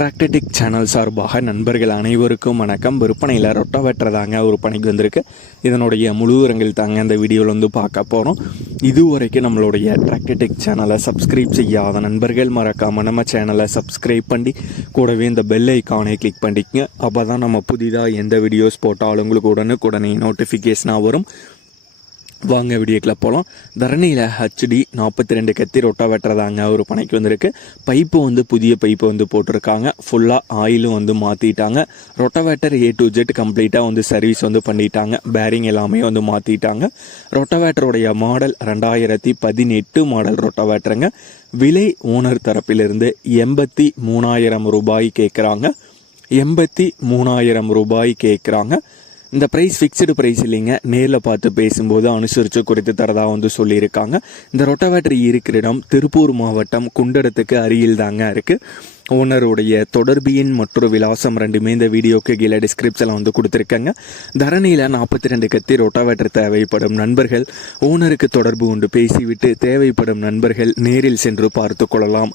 டிராக்டடிக் channel சார்பாக நண்பர்கள் அனைவருக்கும் வணக்கம். விற்பனையில் ரொட்டவேட்டர் தாங்க பணிக்கு வந்திருக்கு. இதனுடைய முழு விவரங்கள் தாங்க இந்த வீடியோவில் வந்து பார்க்க போகிறோம் இதுவரைக்கும் நம்மளுடைய டிராக்டடிக் சேனலை சப்ஸ்கிரைப் செய்யாத நண்பர்கள் மறக்காமல் நம்ம சேனலை சப்ஸ்கிரைப் பண்ணி கூடவே இந்த பெல் ஐக்கானை கிளிக் பண்ணிக்கங்க. அப்போ தான் நம்ம புதிதாக எந்த வீடியோஸ் போட்டாலும் உங்களுக்கு உடனுக்குடனே நோட்டிஃபிகேஷனாக வரும். வாங்க வீடியோக்கில் போகலாம் தரணியில் ஹச்டி நாற்பத்தி ரெண்டு கத்தி ரொட்டா வெட்டுறதாங்க ஒரு பனைக்கு வந்திருக்கு. பைப்பு வந்து புதிய பைப்பு வந்து போட்டிருக்காங்க. ஃபுல்லாக ஆயிலும் வந்து மாற்றிட்டாங்க ரொட்டவேட்டர் ஏ டு ஜெட் கம்ப்ளீட்டாக வந்து சர்வீஸ் வந்து பண்ணிட்டாங்க. பேரிங் எல்லாமே வந்து மாற்றிட்டாங்க ரொட்டவேட்டருடைய மாடல் ரெண்டாயிரத்தி பதினெட்டு மாடல் ரொட்டவேட்டருங்க விலை ஓனர் தரப்பிலிருந்து எண்பத்தி மூணாயிரம் ரூபாய் கேட்குறாங்க எண்பத்தி மூணாயிரம் ரூபாய் கேட்குறாங்க இந்த ப்ரைஸ் ஃபிக்ஸ்டு ப்ரைஸ் இல்லைங்க. நேரில் பார்த்து பேசும்போது அனுசரித்து குறைத்து தரதாக வந்து சொல்லியிருக்காங்க. இந்த ரொட்டவேட்டரி இருக்கிற இடம் திருப்பூர் மாவட்டம் குண்டடத்துக்கு அருகில் தாங்க இருக்குது ஓனருடைய தொடர்பியின் மற்றொரு விலாசம் ரெண்டுமே இந்த வீடியோக்கு கீழே டிஸ்கிரிப்ஷனில் வந்து கொடுத்துருக்கேங்க. தரணியில் நாற்பத்தி ரெண்டு கத்தி ரொட்டாவேட்டர் தேவைப்படும் நண்பர்கள் ஓனருக்கு தொடர்பு கொண்டு பேசிவிட்டு தேவைப்படும் நண்பர்கள் நேரில் சென்று பார்த்து கொள்ளலாம்.